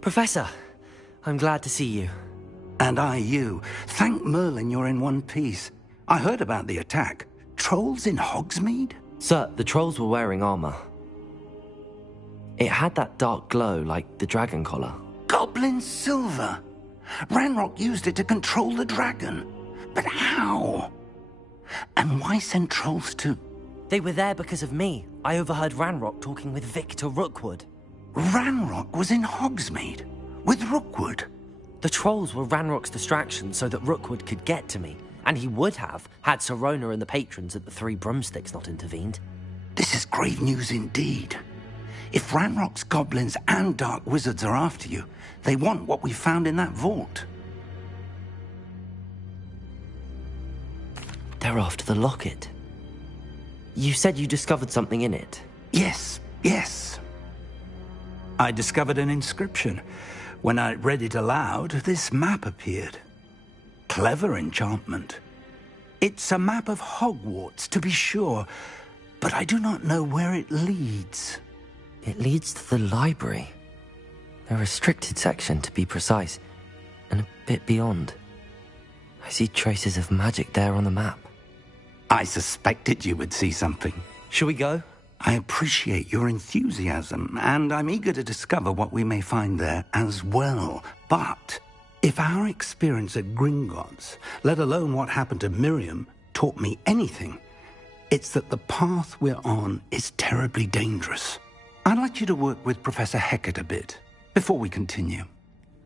Professor, I'm glad to see you. And I you. Thank Merlin you're in one piece. I heard about the attack. Trolls in Hogsmeade? Sir, the trolls were wearing armor. It had that dark glow like the dragon collar. Goblin silver! Ranrock used it to control the dragon. But how? And why send trolls to... They were there because of me. I overheard Ranrock talking with Victor Rookwood. Ranrock was in Hogsmeade? With Rookwood? The trolls were Ranrock's distraction so that Rookwood could get to me. And he would have, had Sirona and the patrons at the Three Broomsticks not intervened. This is grave news indeed. If Ranrock's goblins and dark wizards are after you, they want what we found in that vault. They're after the locket. You said you discovered something in it. Yes. I discovered an inscription. When I read it aloud, this map appeared. Clever enchantment. It's a map of Hogwarts, to be sure, but I do not know where it leads. It leads to the library. A restricted section, to be precise, and a bit beyond. I see traces of magic there on the map. I suspected you would see something. Shall we go? I appreciate your enthusiasm, and I'm eager to discover what we may find there as well. But if our experience at Gringotts, let alone what happened to Miriam, taught me anything, it's that the path we're on is terribly dangerous. I'd like you to work with Professor Hecat a bit, before we continue.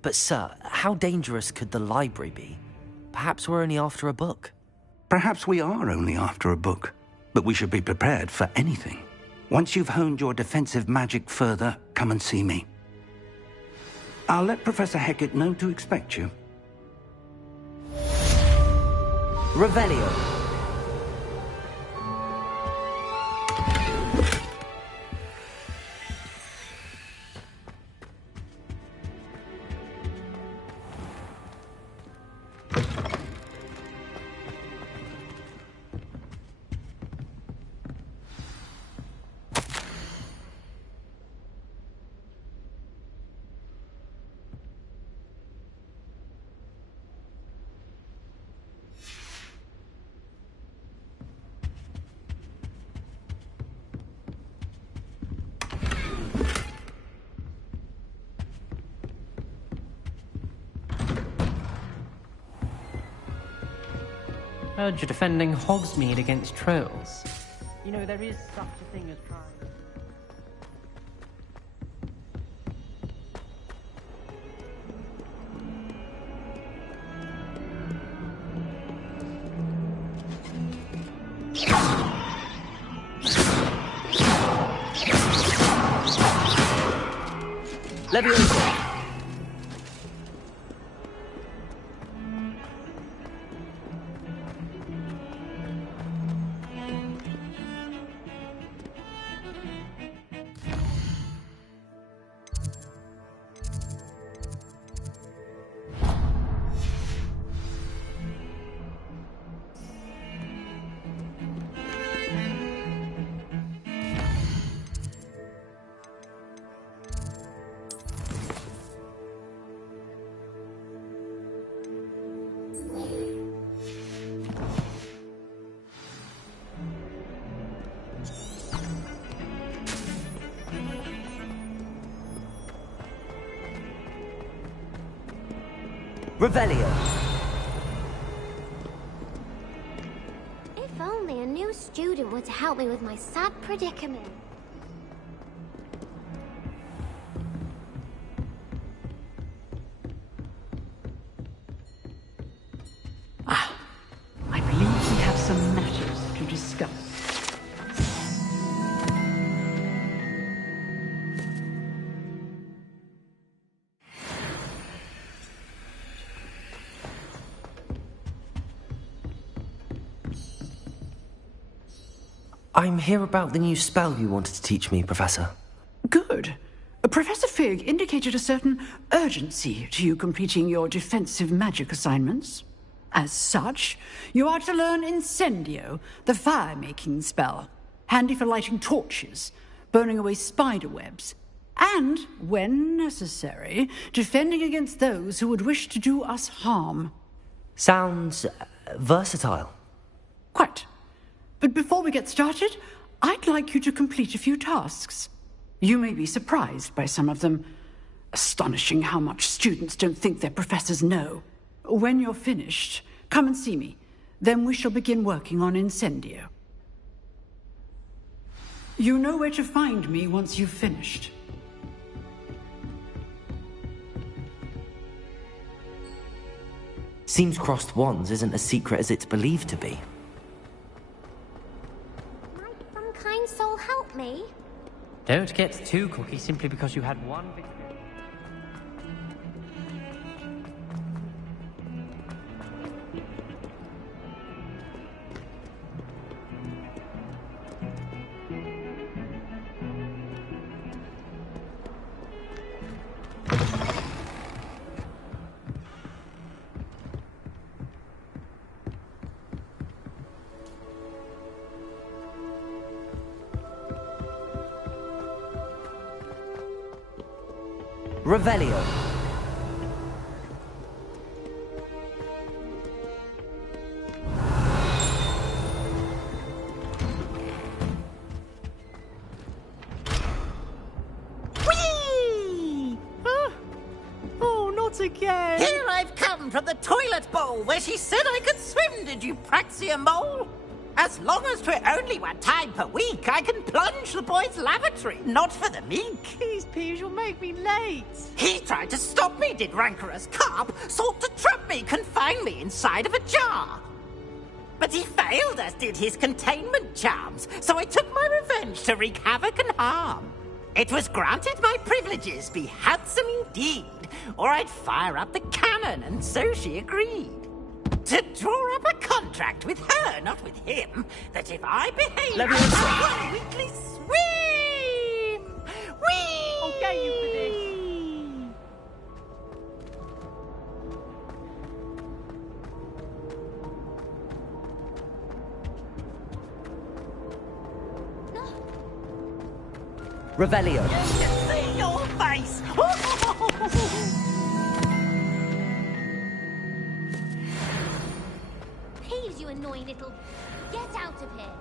But sir, how dangerous could the library be? Perhaps we're only after a book. Perhaps we are only after a book, but we should be prepared for anything. Once you've honed your defensive magic further, come and see me. I'll let Professor Hecat know to expect you. Revelio. Heard you're defending Hogsmeade against trolls. You know, there is such a thing as crime. Leviosa. Revelio. If only a new student were to help me with my sad predicament. I believe we have some matters to discuss. I'm here about the new spell you wanted to teach me, Professor. Good. Professor Fig indicated a certain urgency to you completing your defensive magic assignments. As such, you are to learn Incendio, the fire-making spell, handy for lighting torches, burning away spider webs, And, when necessary, defending against those who would wish to do us harm. Sounds versatile. Quite. But before we get started, I'd like you to complete a few tasks. You may be surprised by some of them. Astonishing how much students don't think their professors know. When you're finished, come and see me. Then we shall begin working on Incendio. You know where to find me once you've finished. Seems crossed wands isn't as secret as it's believed to be. Might some kind soul help me? Don't get too cocky simply because you had one victory. Revelio. Whee! Oh, not again! Here I've come from the toilet bowl where she said I could swim, did you praxia mole? As long as 'twere only 1 time per week, I can plunge the boy's lavatory, not for the meek. Please, Piers, you'll make me late. He tried to stop me, did rancorous carp, sought to trap me, confine me inside of a jar. But he failed, as did his containment charms, so I took my revenge to wreak havoc and harm. It was granted my privileges be handsome indeed, or I'd fire up the cannon, and so she agreed. To draw up a contract with her, not with him, that if I behave, Let me I will weekly swim! Whee! I'll get you for this. Revelio. See your face! Please, you annoying little... Get out of here.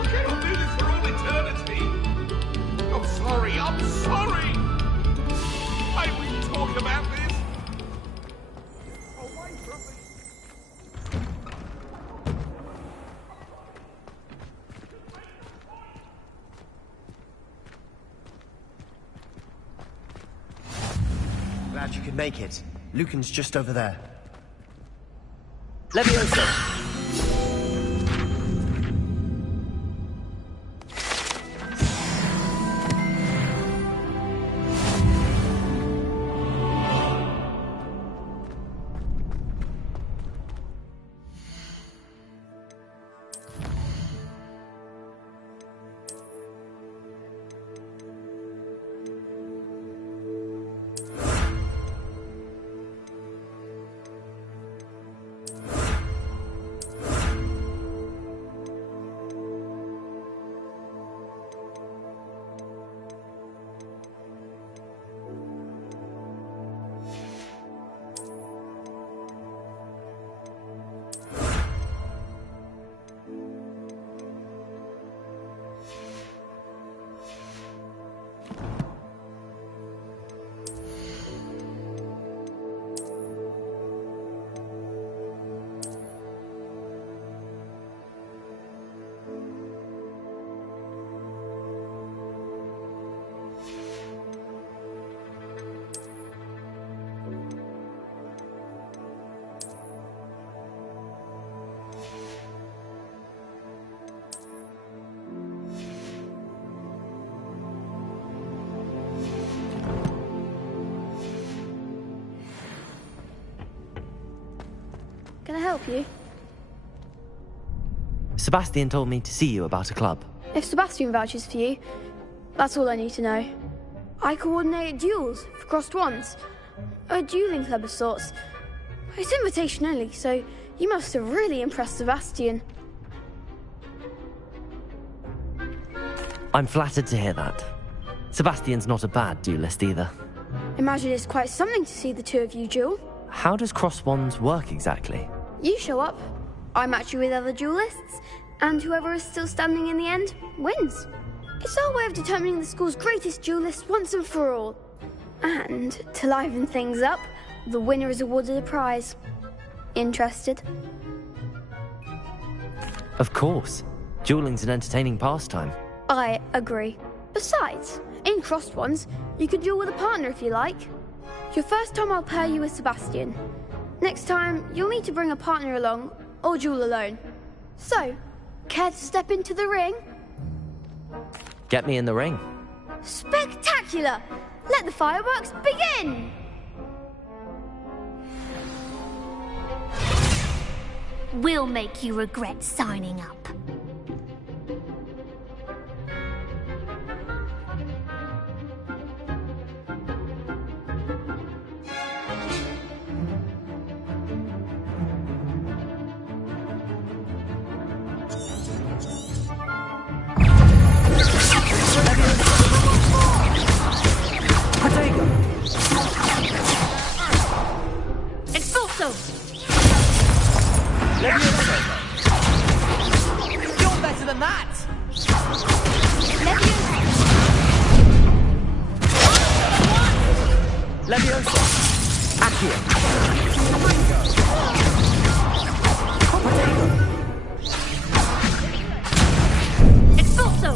I cannot do this for all eternity. I'm sorry, I'm sorry. I will talk about this. Away from me. Glad you could make it. Lucan's just over there. Levioso. Can I help you? Sebastian told me to see you about a club. If Sebastian vouches for you, that's all I need to know. I coordinate duels for crossed wands. A dueling club of sorts. It's invitation only, so You must have really impressed Sebastian. I'm flattered to hear that. Sebastian's not a bad duelist either. Imagine it's quite something to see the two of you duel. How does cross wands work exactly? You show up, I match you with other duelists, and whoever is still standing in the end wins. It's our way of determining the school's greatest duelist once and for all. And to liven things up, the winner is awarded a prize. Interested? Of course. Dueling's an entertaining pastime. I agree. Besides, in crossed ones, you can duel with a partner if you like. Your first time I'll pair you with Sebastian. Next time, you'll need to bring a partner along, or duel alone. So, care to step into the ring? Get me in the ring. Spectacular! Let the fireworks begin! We'll make you regret signing up. Expulso! You're better than that! Leviosa! Accio! Expulso!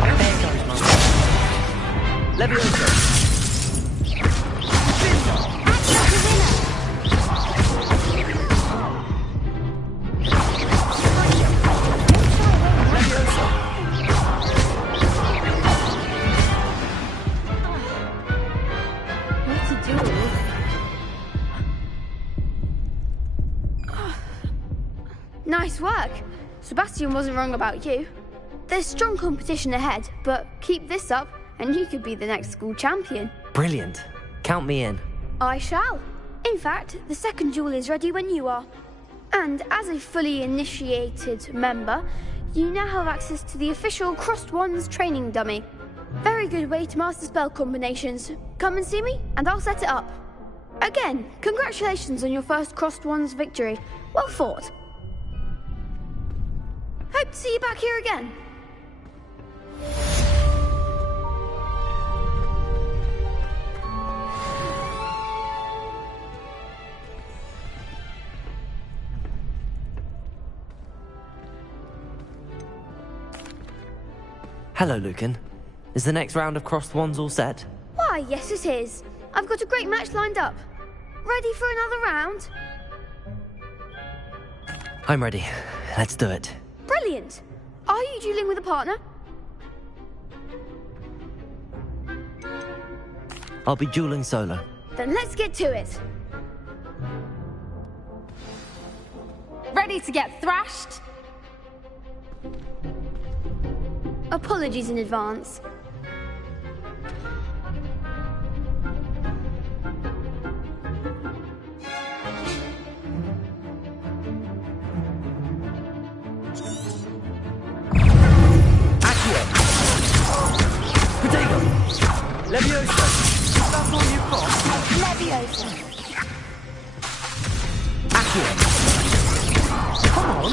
There goes my Leviosa! Nice work. Sebastian wasn't wrong about you. There's strong competition ahead, but keep this up and you could be the next school champion. Brilliant. Count me in. I shall. In fact, the second duel is ready when you are. And as a fully initiated member, you now have access to the official Crossed Wands training dummy. Very good way to master spell combinations. Come and see me, and I'll set it up. Again, congratulations on your first Crossed Wands victory. Well fought. Hope to see you back here again. Hello, Lucan. Is the next round of crossed wands all set? Why, yes it is. I've got a great match lined up. Ready for another round? I'm ready. Let's do it. Brilliant. Are you dueling with a partner? I'll be dueling solo. Then let's get to it. Ready to get thrashed? Apologies in advance. Accio! Protego! Leviosa! That's all you've got? Leviosa! Accio! Come on!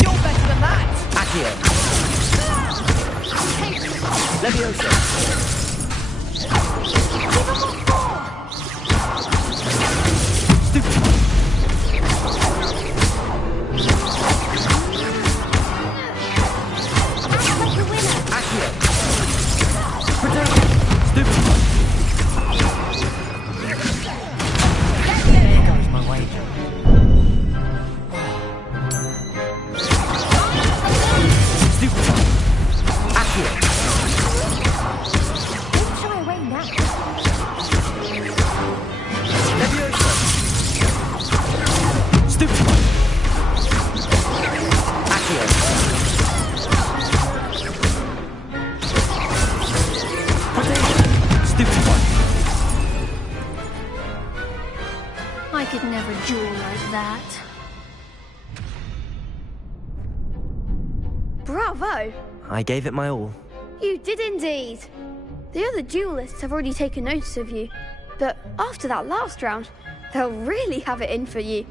You're better than that! Accio! Leviosa! Stupid! Accio! Protego! Stupid! There goes my way. Stupid! Accio! Don't shy away now. Leviosa! Bravo! I gave it my all. You did indeed. The other duelists have already taken notice of you, but after that last round, they'll really have it in for you.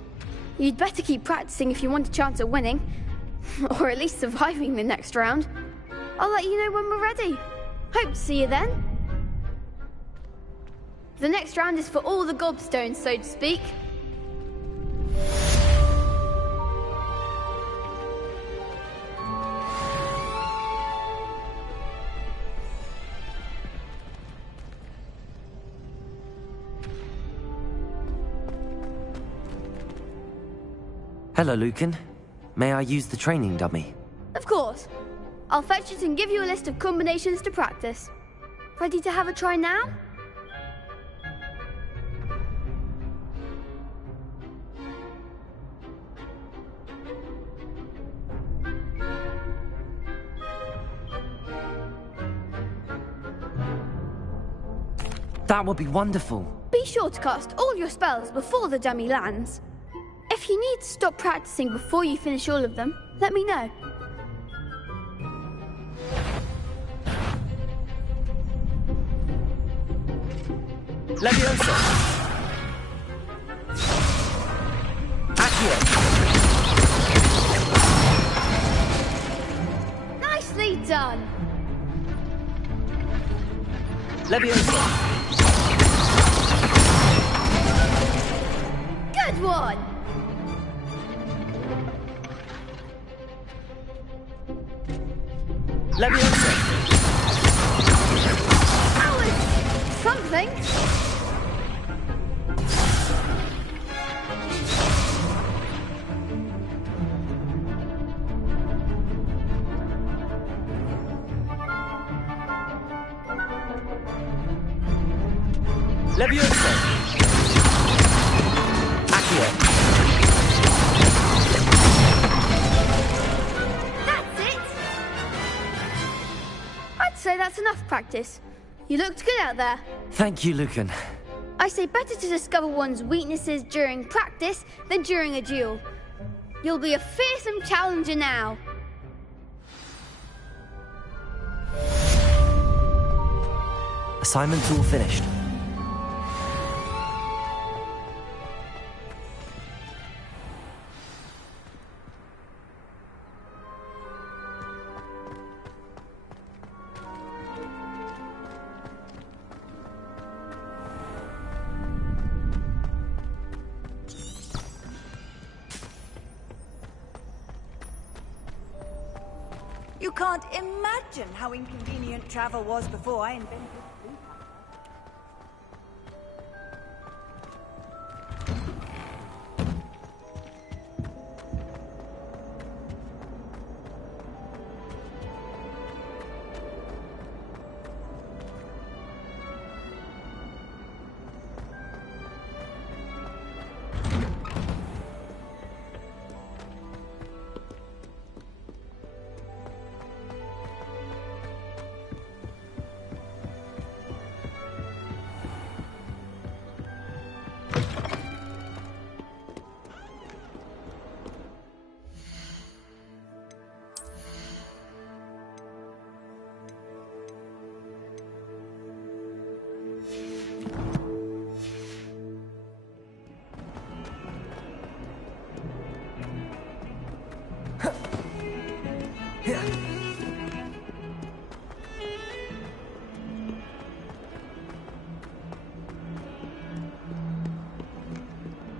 You'd better keep practicing if you want a chance at winning, or at least surviving the next round. I'll let you know when we're ready. Hope to see you then. The next round is for all the gobstones, so to speak. Hello, Lucan. May I use the training dummy? Of course. I'll fetch it and give you a list of combinations to practice. Ready to have a try now? That would be wonderful. Be sure to cast all your spells before the dummy lands. If you need to stop practicing before you finish all of them, let me know. Leviosa! Accio! Nicely done! Leviosa! Good one! Leviosa! That was something! Leviosa! Accio! That's it! I'd say that's enough practice. You looked good out there. Thank you, Lucan. I say better to discover one's weaknesses during practice than during a duel. You'll be a fearsome challenger now. Assignment's all finished. You can't imagine how inconvenient travel was before I invented sleep.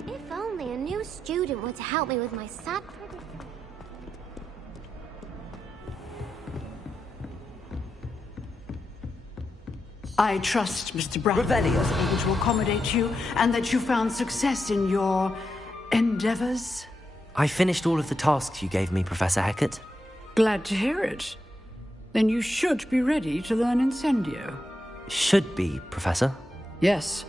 If only a new student were to help me with my sad prediction. I trust Mr. Brown was able to accommodate you and that you found success in your endeavors. I finished all of the tasks you gave me, Professor Hecat. Glad to hear it. Then you should be ready to learn Incendio. Should be, Professor. Yes.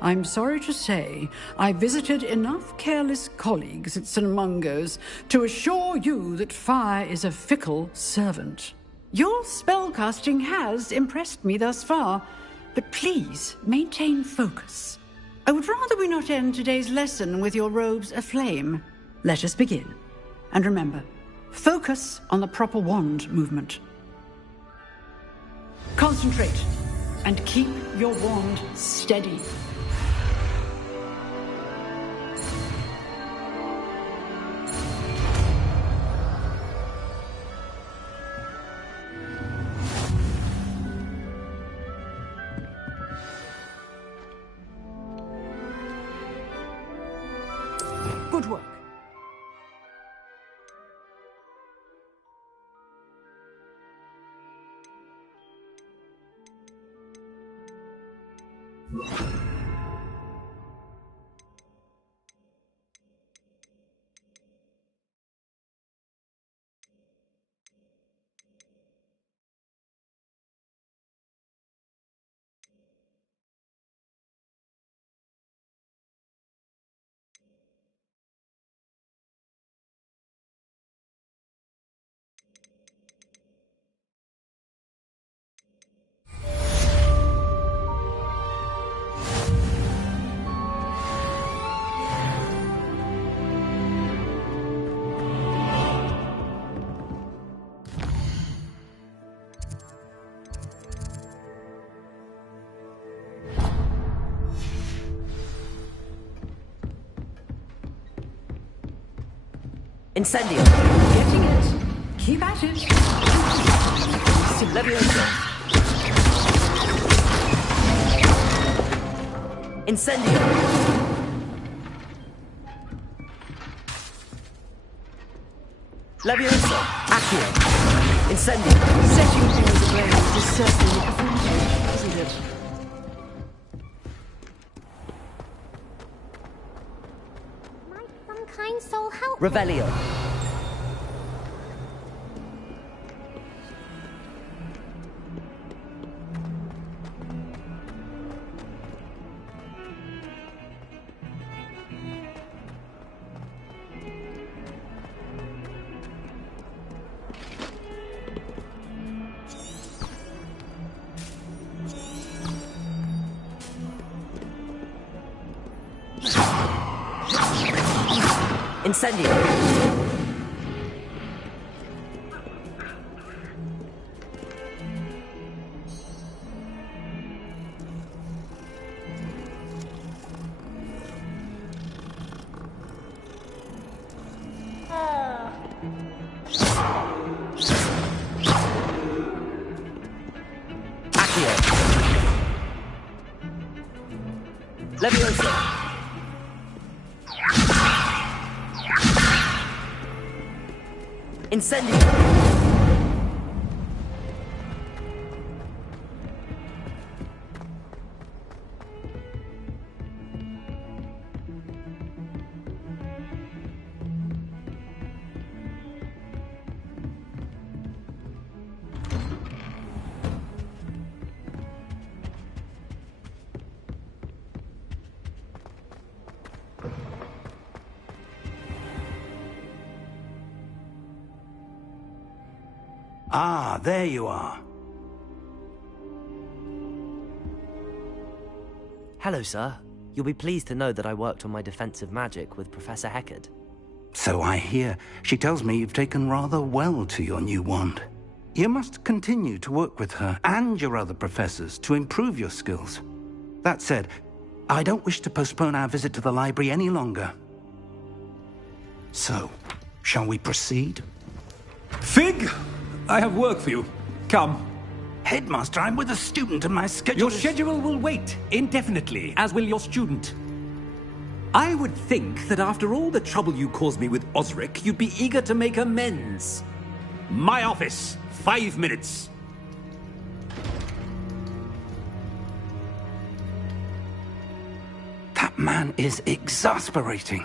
I'm sorry to say, I visited enough careless colleagues at St. Mungo's to assure you that fire is a fickle servant. Your spellcasting has impressed me thus far, but please maintain focus. I would rather we not end today's lesson with your robes aflame. Let us begin. And remember, Focus on the proper wand movement. Concentrate and keep your wand steady. Good work. Incendio! Getting it. Keep at it. Leviosa! Incendio! Leviosa! Accio! Incendio! Setting things ablaze is certainly a frontier, isn't it? Might some kind soul help? Revelio! Incendio! Accio! Leviosa! Incendio! Ah, there you are. Hello, sir. You'll be pleased to know that I worked on my defensive magic with Professor Heckard. So I hear. She tells me you've taken rather well to your new wand. You must continue to work with her and your other professors to improve your skills. That said, I don't wish to postpone our visit to the library any longer. So, shall we proceed? Fig! I have work for you. Come. Headmaster, I'm with a student and my schedule Your schedule will wait indefinitely, as will your student. I would think that after all the trouble you caused me with Osric, you'd be eager to make amends. My office. 5 minutes. That man is exasperating.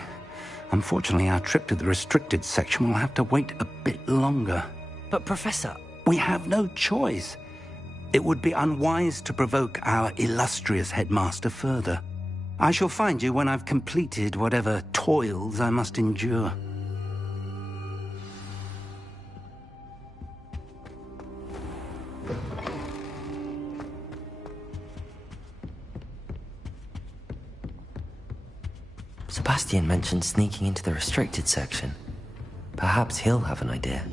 Unfortunately, our trip to the restricted section will have to wait a bit longer. But, Professor... We have no choice. It would be unwise to provoke our illustrious headmaster further. I shall find you when I've completed whatever toils I must endure. Sebastian mentioned sneaking into the restricted section. Perhaps he'll have an idea.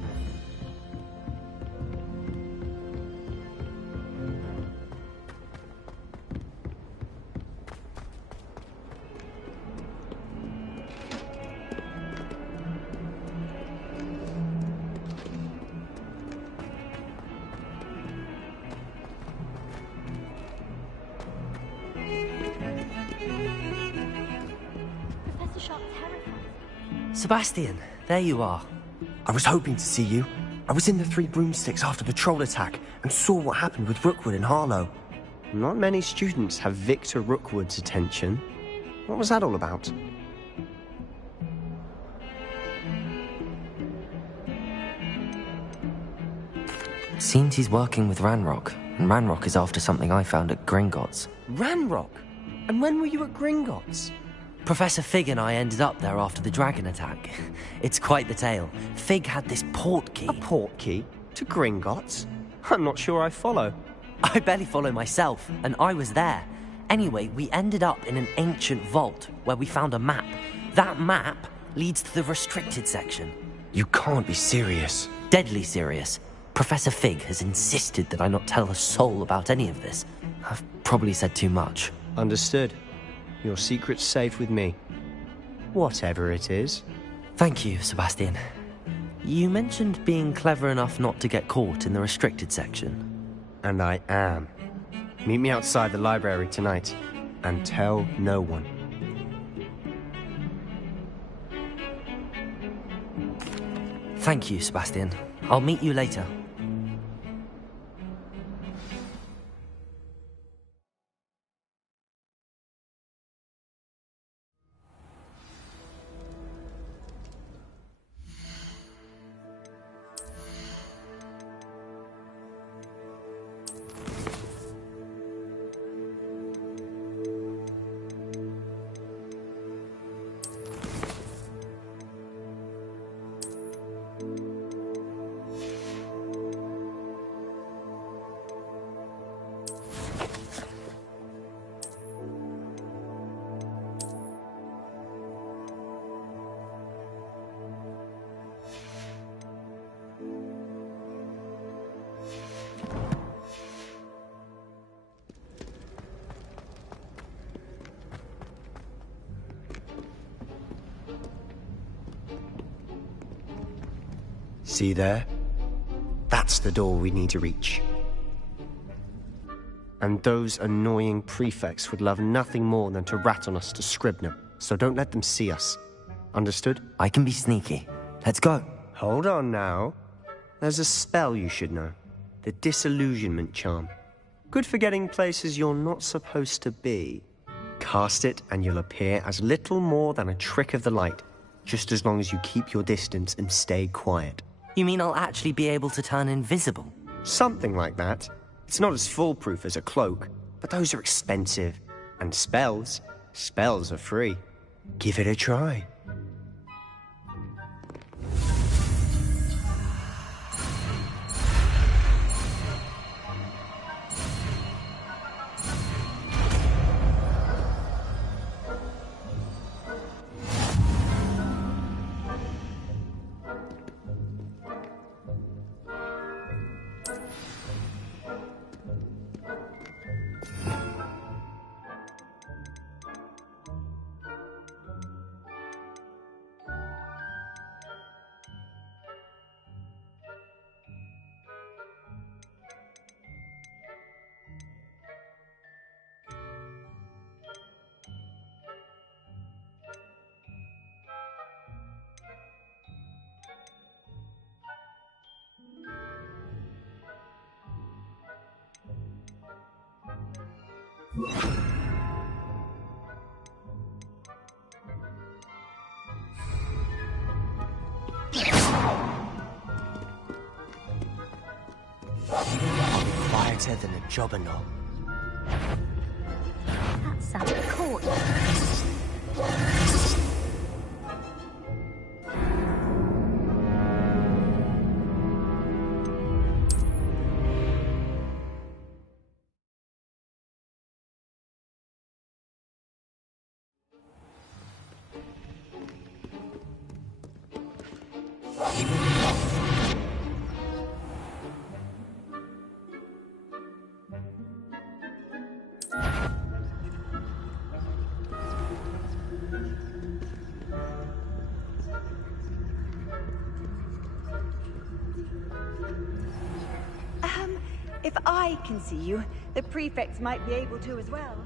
Professor Sharp terrified. Sebastian, there you are. I was hoping to see you. I was in the Three Broomsticks after the troll attack and saw what happened with Rookwood and Harlow. Not many students have Victor Rookwood's attention. What was that all about? Seems he's working with Ranrock, and Ranrock is after something I found at Gringotts. Ranrock? And when were you at Gringotts? Professor Fig and I ended up there after the dragon attack. It's quite the tale. Fig had this port key. A port key? To Gringotts? I'm not sure I follow. I barely follow myself, and I was there. Anyway, we ended up in an ancient vault where we found a map. That map leads to the restricted section. You can't be serious. Deadly serious. Professor Fig has insisted that I not tell a soul about any of this. I've probably said too much. Understood. Your secret's safe with me. Whatever it is. Thank you, Sebastian. You mentioned being clever enough not to get caught in the restricted section. And I am. Meet me outside the library tonight, and tell no one. Thank you, Sebastian. I'll meet you later. See there? That's the door we need to reach. And those annoying prefects would love nothing more than to rat on us to Scribner, so don't let them see us. Understood? I can be sneaky. Let's go. Hold on now. There's a spell you should know. The Disillusionment Charm. Good for getting places you're not supposed to be. Cast it and you'll appear as little more than a trick of the light, just as long as you keep your distance and stay quiet. You mean I'll actually be able to turn invisible? Something like that. It's not as foolproof as a cloak, but those are expensive. And spells are free. Give it a try. Quieter than a jobberknoll. That sounds cool. If I can see you, the prefects might be able to as well.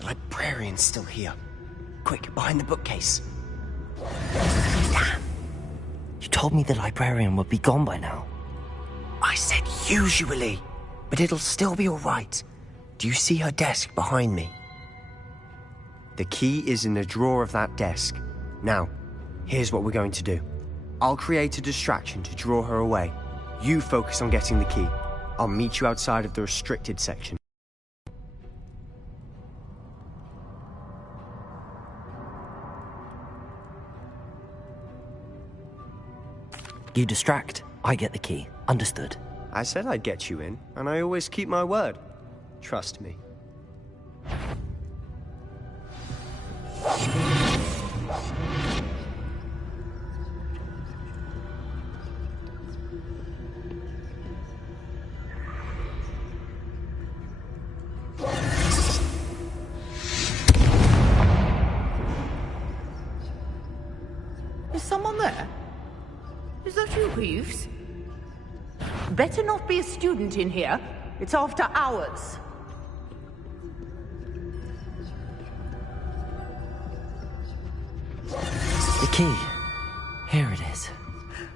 Librarian's still here. Quick, behind the bookcase. Damn! You told me the librarian would be gone by now. I said usually, but it'll still be all right. Do you see her desk behind me? The key is in the drawer of that desk. Now, here's what we're going to do. I'll create a distraction to draw her away. You focus on getting the key. I'll meet you outside of the restricted section. You distract, I get the key. Understood. I said I'd get you in, and I always keep my word. Trust me. Is someone there? Is that you, Reeves? Better not be a student in here. It's after hours. The key. Here it is.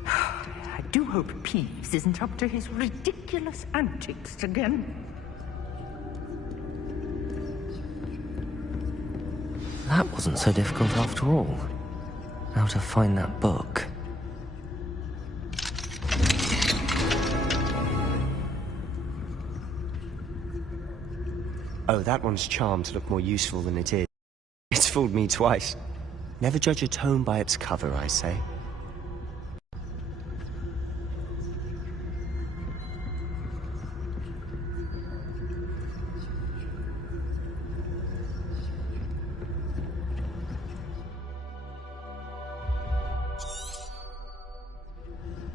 I do hope Peeves isn't up to his ridiculous antics again. That wasn't so difficult after all. Now to find that book. Oh, that one's charmed to look more useful than it is. It's fooled me twice. Never judge a tome by its cover, I say.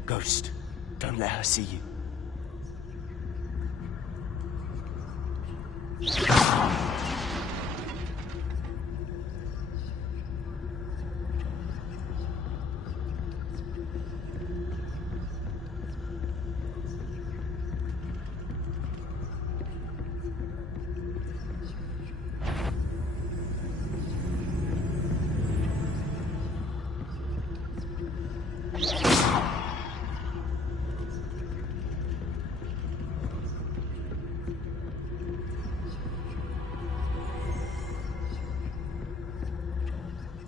Ghost, don't let her see you.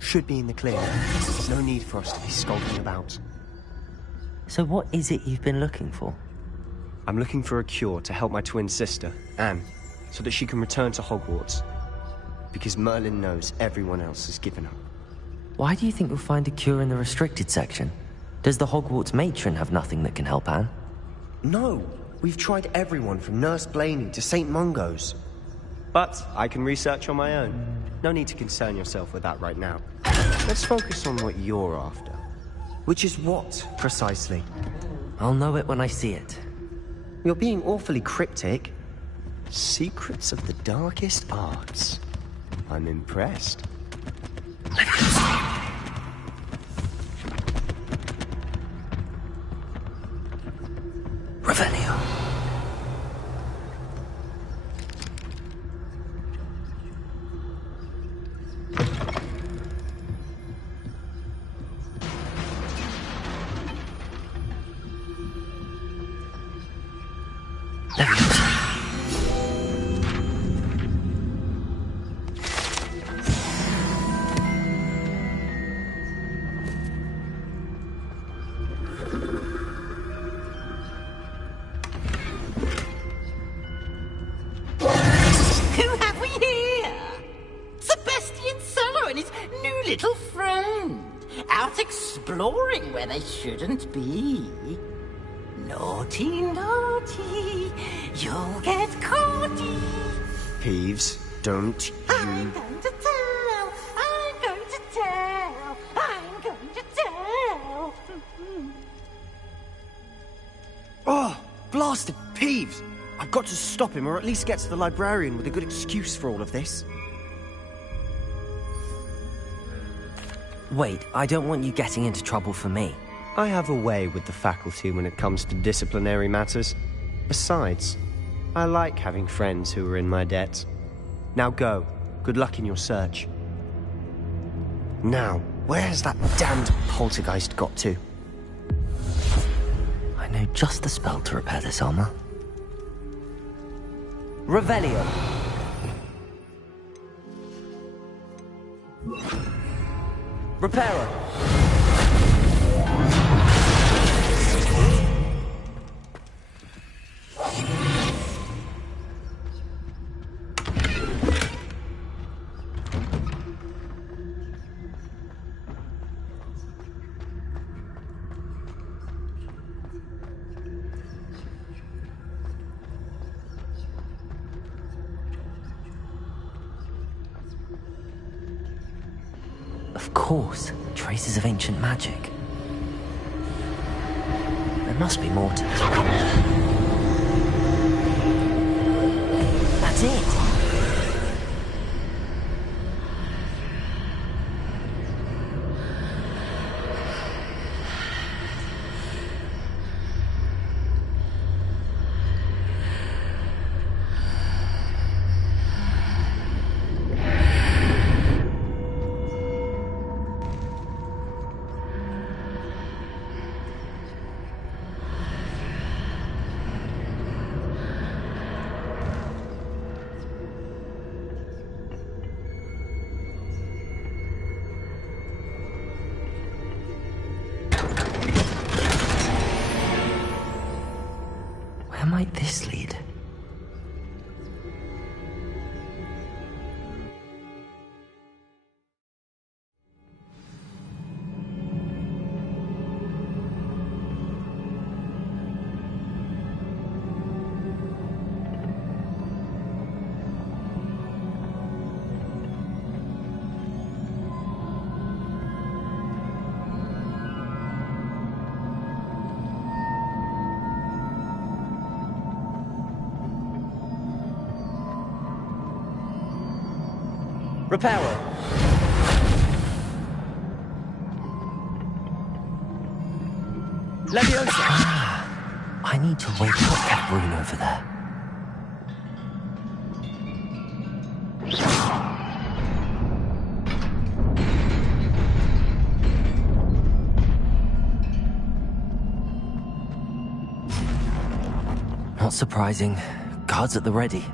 Should be in the clear. No need for us to be skulking about. So what is it you've been looking for? I'm looking for a cure to help my twin sister, Anne, so that she can return to Hogwarts. Because Merlin knows everyone else has given up. Why do you think you'll find a cure in the restricted section? Does the Hogwarts matron have nothing that can help Anne? No! We've tried everyone from Nurse Blaney to St. Mungo's. But I can research on my own. No need to concern yourself with that right now. Let's focus on what you're after. Which is what, precisely? I'll know it when I see it. You're being awfully cryptic. Secrets of the darkest arts. I'm impressed. Revelio. Exploring where they shouldn't be. Naughty, naughty, you'll get caughty. Peeves, don't you... I'm going to tell! I'm going to tell! I'm going to tell! Oh, blasted Peeves! I've got to stop him, or at least get to the librarian with a good excuse for all of this. Wait, I don't want you getting into trouble for me. I have a way with the faculty when it comes to disciplinary matters. Besides, I like having friends who are in my debt. Now go. Good luck in your search. Now, where's that damned poltergeist got to? I know just the spell to repair this armor. Revelio. Reparo. Of course, traces of ancient magic. There must be more to this. That's it! Where might this lead? Reparo. Leviosa. I need to wake up that rune over there. Not surprising. Guards at the ready.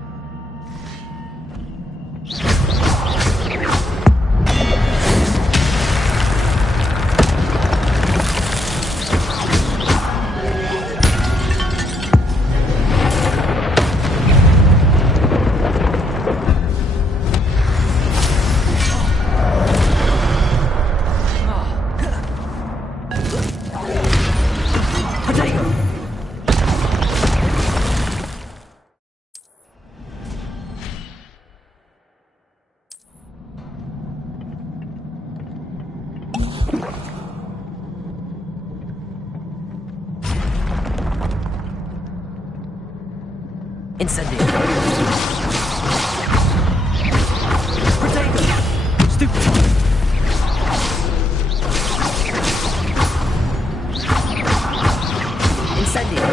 Incendio. Protego. Stupid. Incendio.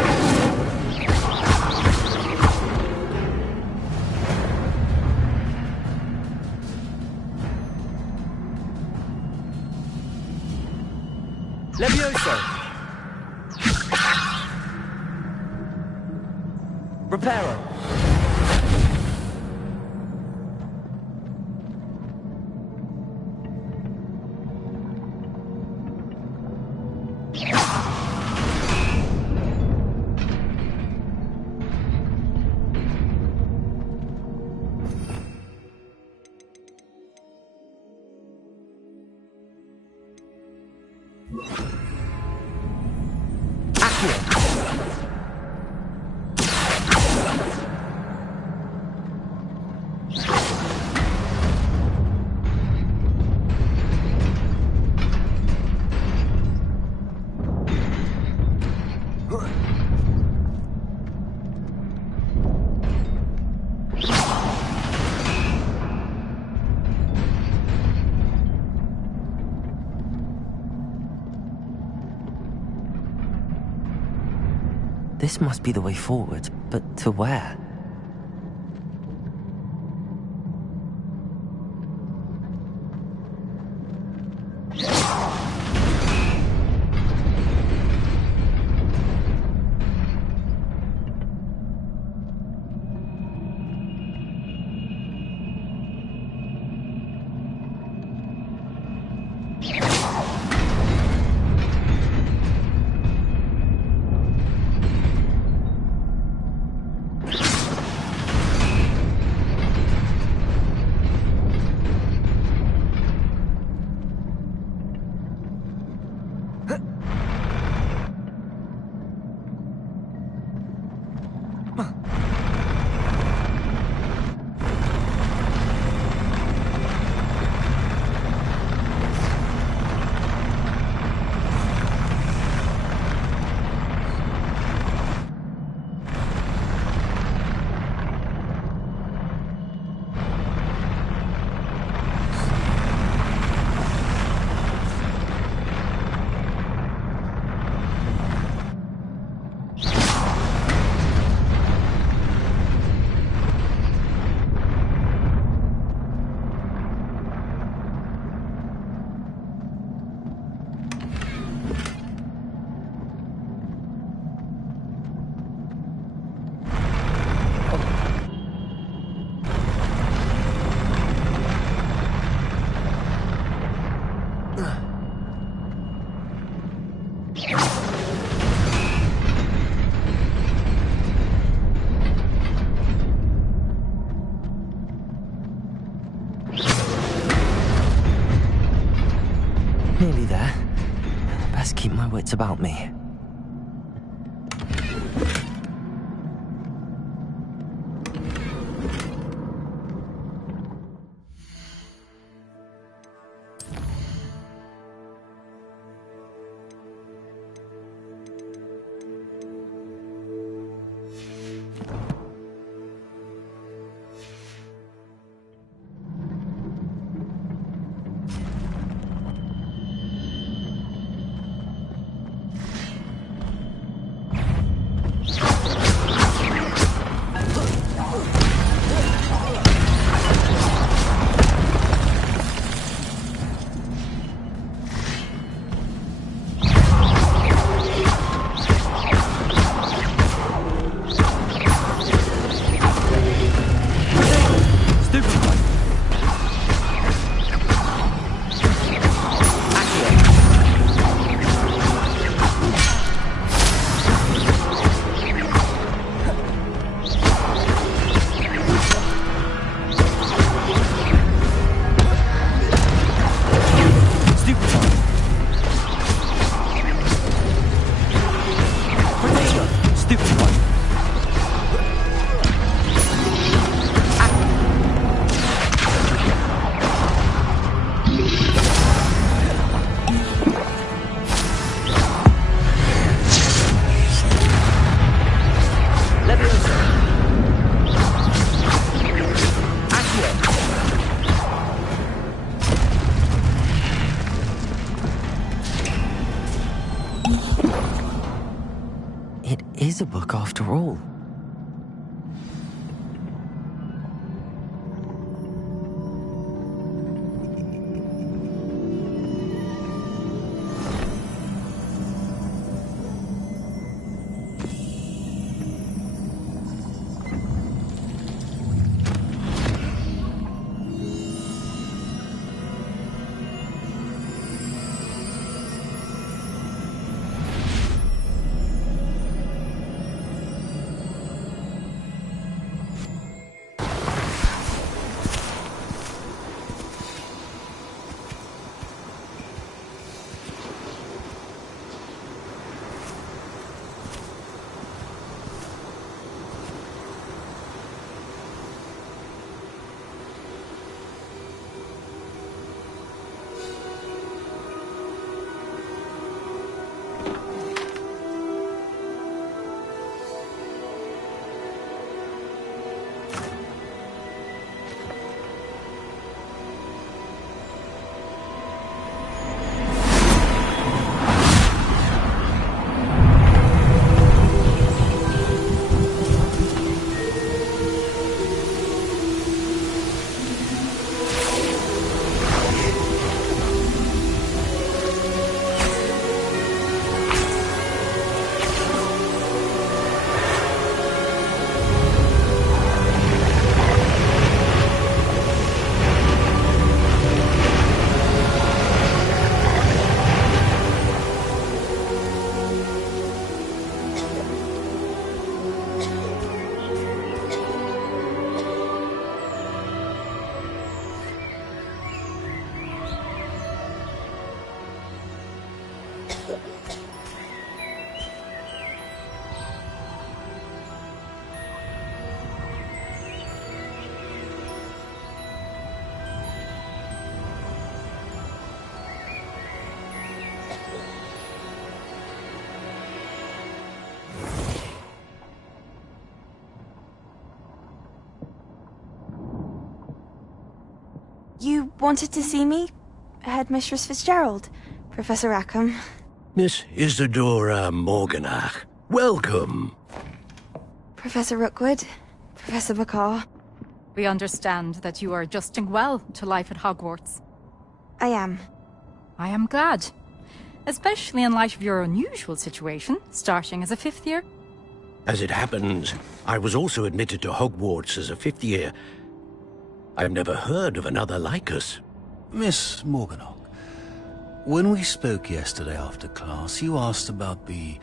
Levioso. Reparo. Accio. This must be the way forward, but to where? Nearly there. Best keep my wits about me. It is a book after all. You wanted to see me? Headmistress Fitzgerald, Professor Rackham. Miss Isadora Morganach, welcome. Professor Rookwood, Professor Bakar. We understand that you are adjusting well to life at Hogwarts. I am. I am glad. Especially in light of your unusual situation, starting as a 5th year. As it happens, I was also admitted to Hogwarts as a 5th year. I've never heard of another like us. Miss Morganach, when we spoke yesterday after class, you asked about the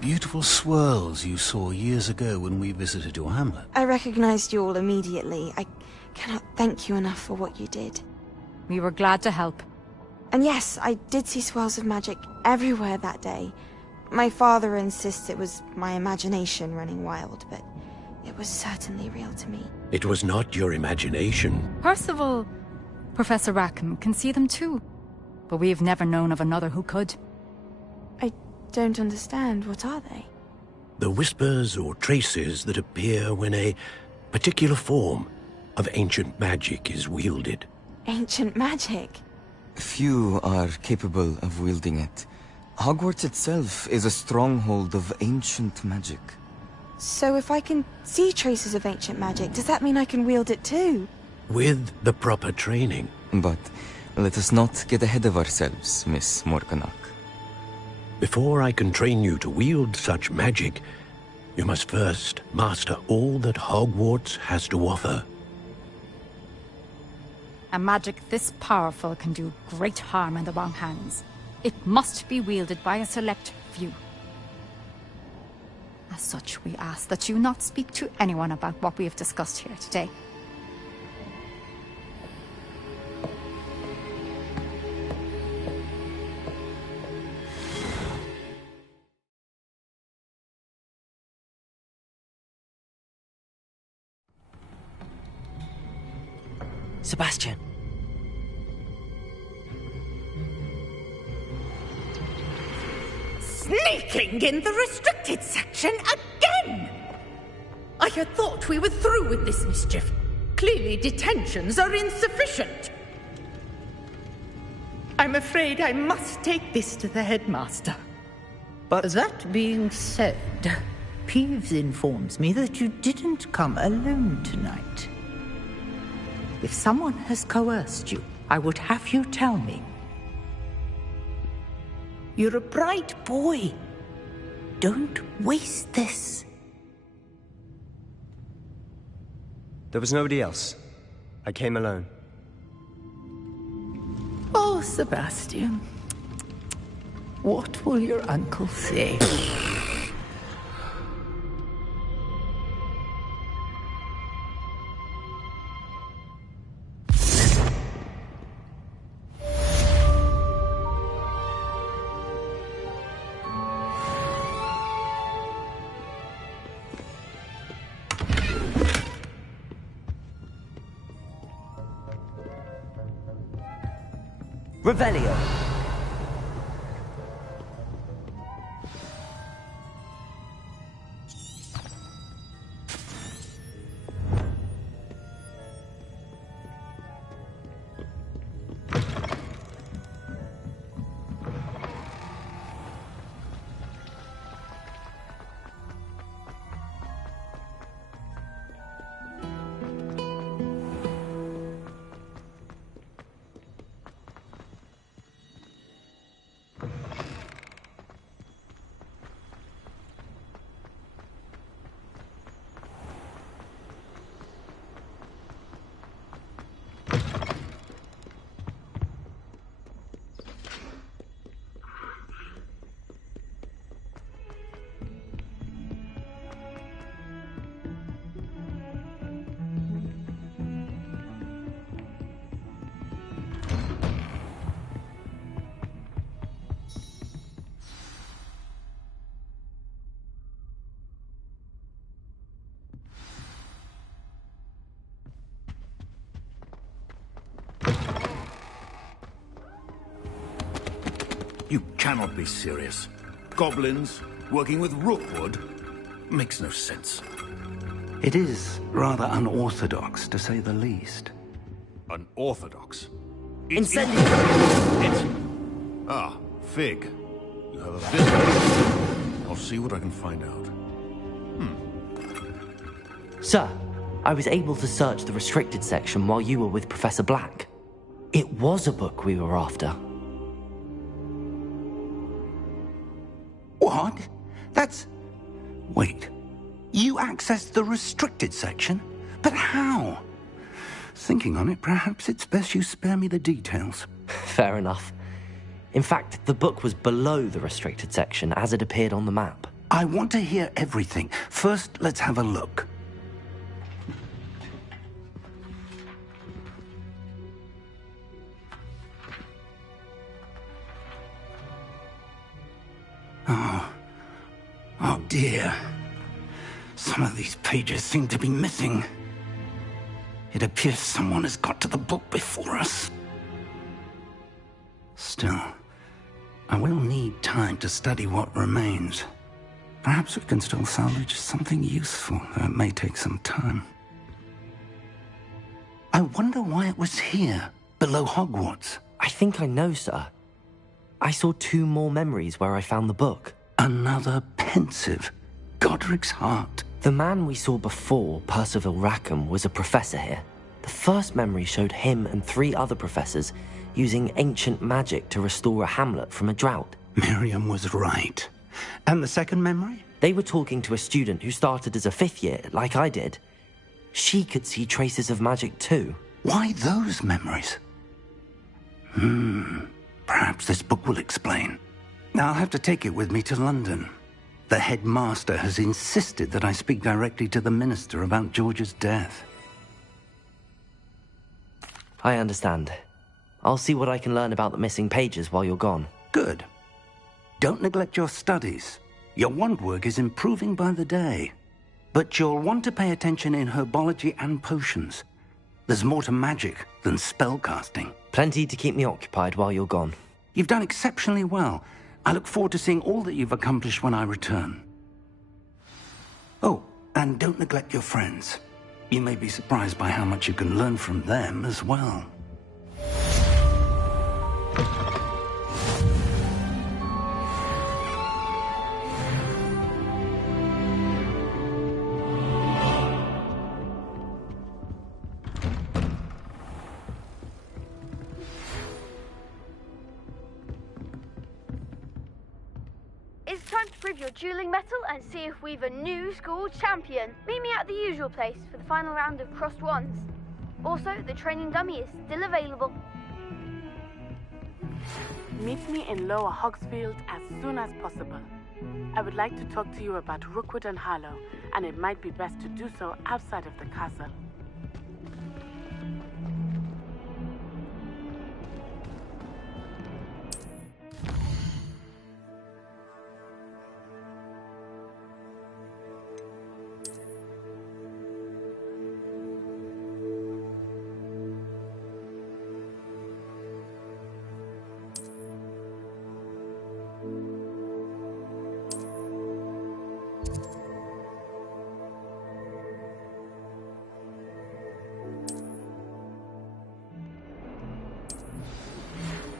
beautiful swirls you saw years ago when we visited your hamlet. I recognized you all immediately. I cannot thank you enough for what you did. We were glad to help. And yes, I did see swirls of magic everywhere that day. My father insists it was my imagination running wild, but it was certainly real to me. It was not your imagination. Percival, Professor Rackham can see them too. But we have never known of another who could. I don't understand. What are they? The whispers or traces that appear when a particular form of ancient magic is wielded. Ancient magic? Few are capable of wielding it. Hogwarts itself is a stronghold of ancient magic. So if I can see traces of ancient magic, does that mean I can wield it too? With the proper training. But let us not get ahead of ourselves, Miss Morganach. Before I can train you to wield such magic, you must first master all that Hogwarts has to offer. A magic this powerful can do great harm in the wrong hands. It must be wielded by a select few. As such, we ask that you not speak to anyone about what we have discussed here today. Sebastian. Sneaking in the restricted section again! I had thought we were through with this mischief. Clearly detentions are insufficient. I'm afraid I must take this to the headmaster. But that being said, Peeves informs me that you didn't come alone tonight. If someone has coerced you, I would have you tell me. You're a bright boy. Don't waste this. There was nobody else. I came alone. Oh, Sebastian. What will your uncle say? Revelio. You cannot be serious. Goblins working with Rookwood makes no sense. It is rather unorthodox, to say the least. Unorthodox. Incendiary! Ah, Fig. You have a visitor. I'll see what I can find out. Sir, I was able to search the restricted section while you were with Professor Black. It was a book we were after. What? That's... Wait. You accessed the restricted section? But how? Thinking on it, perhaps it's best you spare me the details. Fair enough. In fact, the book was below the restricted section as it appeared on the map. I want to hear everything. First, let's have a look. Oh dear. Some of these pages seem to be missing. It appears someone has got to the book before us. Still, I will need time to study what remains. Perhaps we can still salvage something useful, though it may take some time. I wonder why it was here, below Hogwarts. I think I know, sir. I saw 2 more memories where I found the book. Another pensive. Godric's heart. The man we saw before, Percival Rackham, was a professor here. The first memory showed him and 3 other professors using ancient magic to restore a hamlet from a drought. Miriam was right. And the second memory? They were talking to a student who started as a 5th year, like I did. She could see traces of magic too. Why those memories? Perhaps this book will explain. I'll have to take it with me to London. The headmaster has insisted that I speak directly to the minister about George's death. I understand. I'll see what I can learn about the missing pages while you're gone. Good. Don't neglect your studies. Your wand work is improving by the day. But you'll want to pay attention in herbology and potions. There's more to magic than spellcasting. Plenty to keep me occupied while you're gone. You've done exceptionally well. I look forward to seeing all that you've accomplished when I return. Oh, and don't neglect your friends. You may be surprised by how much you can learn from them as well. It's time to prove your dueling mettle and see if we've a new school champion. Meet me at the usual place for the final round of crossed wands. Also, the training dummy is still available. Meet me in Lower Hogsfield as soon as possible. I would like to talk to you about Rookwood and Harlow, and it might be best to do so outside of the castle.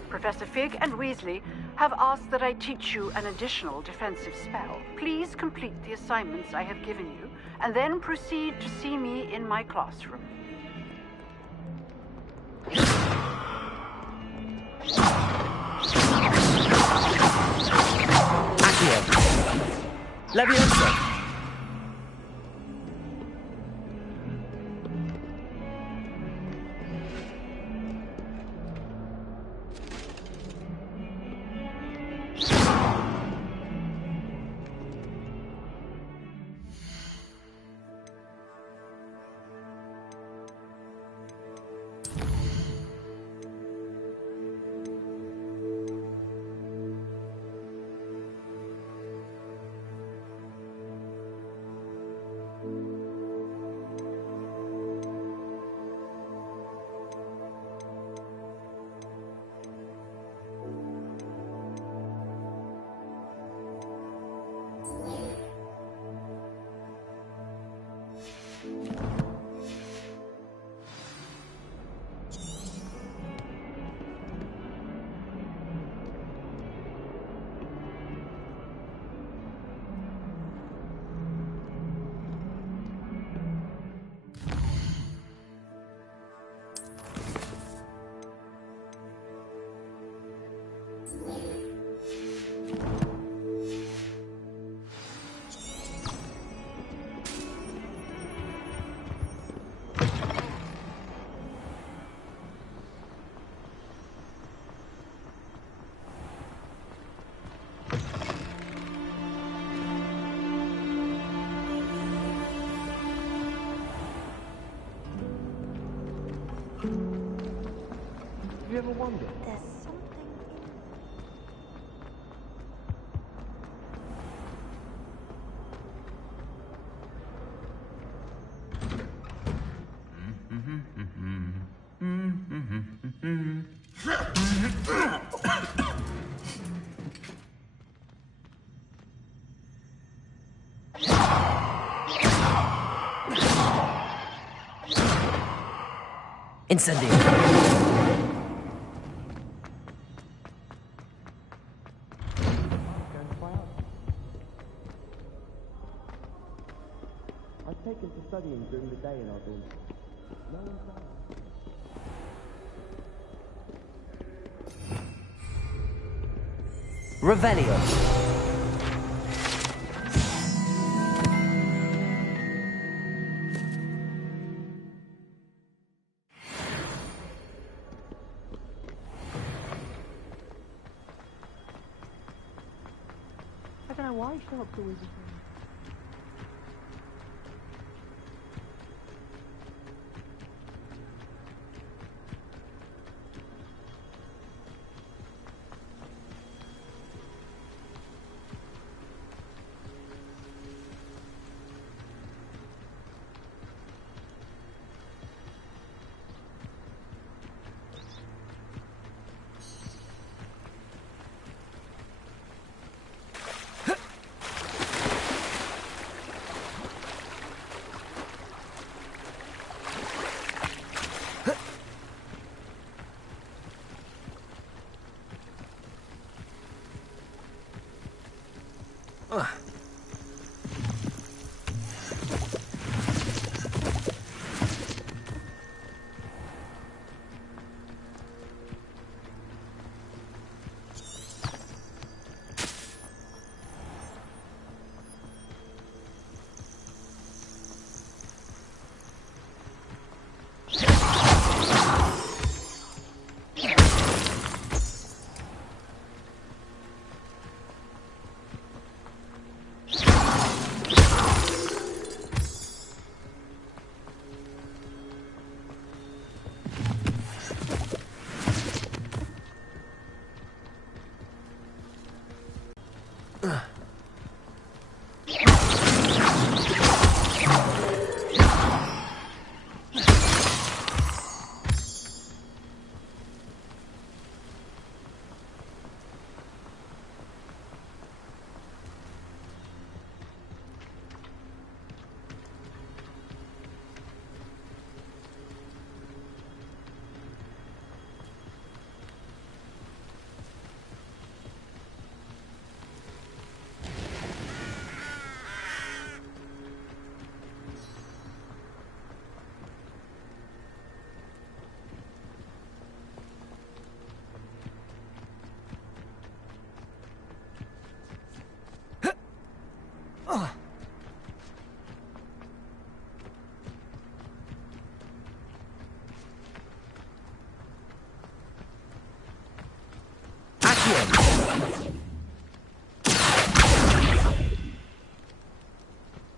Professor Fig and Weasley have asked that I teach you an additional defensive spell. Please complete the assignments I have given you, and then proceed to see me in my classroom. Accio. Leviosa. Have you ever wondered? There's something Incendio. I've taken to studying during the day in our dorm. No one's around. Revelio. I don't know why Sharp's always the same.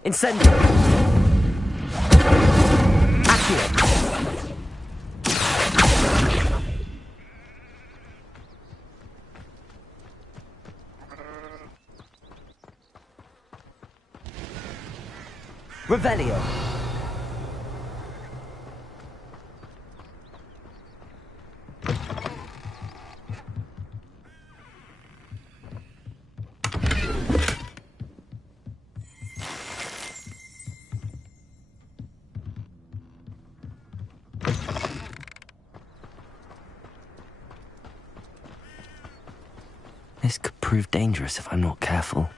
Incendio. Accio. Revelio. This could prove dangerous if I'm not careful.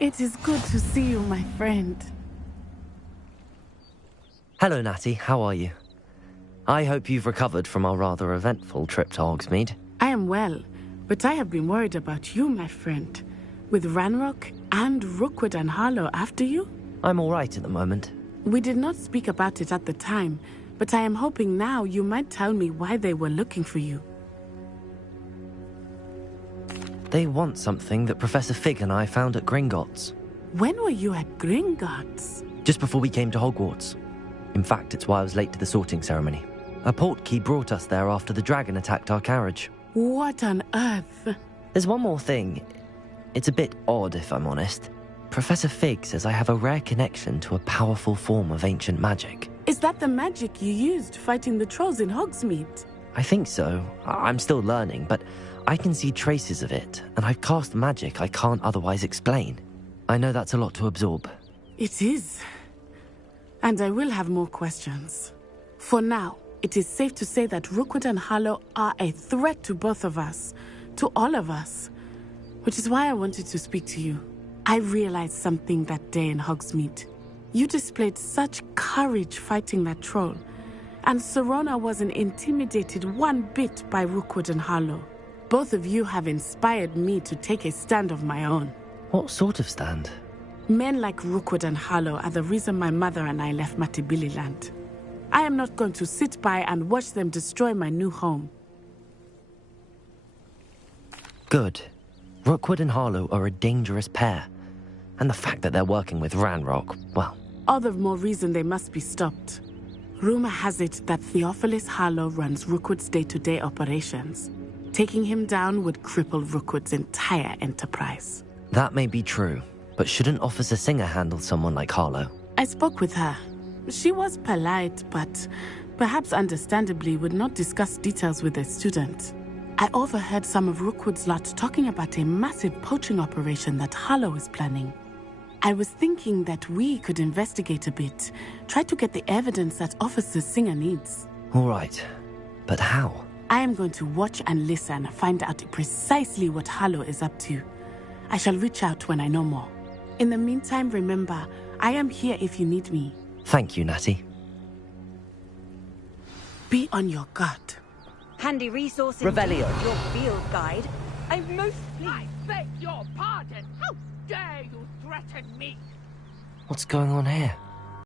It is good to see you, my friend. Hello, Natty. How are you? I hope you've recovered from our rather eventful trip to Hogsmeade. I am well, but I have been worried about you, my friend. With Ranrock and Rookwood and Harlow after you? I'm all right at the moment. We did not speak about it at the time, But I am hoping now you might tell me why they were looking for you. They want something that Professor Fig and I found at Gringotts. When were you at Gringotts? Just before we came to Hogwarts. In fact, it's why I was late to the sorting ceremony. A portkey brought us there after the dragon attacked our carriage. What on earth? There's one more thing. It's a bit odd, if I'm honest. Professor Fig says I have a rare connection to a powerful form of ancient magic. Is that the magic you used fighting the trolls in Hogsmeade? I think so. I'm still learning, but I can see traces of it, and I've cast magic I can't otherwise explain. I know that's a lot to absorb. It is. And I will have more questions. For now, it is safe to say that Rookwood and Harlow are a threat to both of us, to all of us. Which is why I wanted to speak to you. I realized something that day in Hogsmeade. You displayed such courage fighting that troll, and Sirona wasn't intimidated one bit by Rookwood and Harlow. Both of you have inspired me to take a stand of my own. What sort of stand? Men like Rookwood and Harlow are the reason my mother and I left Matabeleland. I am not going to sit by and watch them destroy my new home. Good. Rookwood and Harlow are a dangerous pair. And the fact that they're working with Ranrock, well... All the more reason they must be stopped. Rumor has it that Theophilus Harlow runs Rookwood's day-to-day operations. Taking him down would cripple Rookwood's entire enterprise. That may be true, but shouldn't Officer Singer handle someone like Harlow? I spoke with her. She was polite, but perhaps understandably would not discuss details with a student. I overheard some of Rookwood's lot talking about a massive poaching operation that Harlow is planning. I was thinking that we could investigate a bit, try to get the evidence that Officer Singer needs. All right, but how? I am going to watch and listen, find out precisely what Harlow is up to. I shall reach out when I know more. In the meantime, remember, I am here if you need me. Thank you, Natty. Be on your guard. Handy resource Revelio. indeed, your field guide. I'm most pleased. I beg your pardon. How dare you threaten me? What's going on here?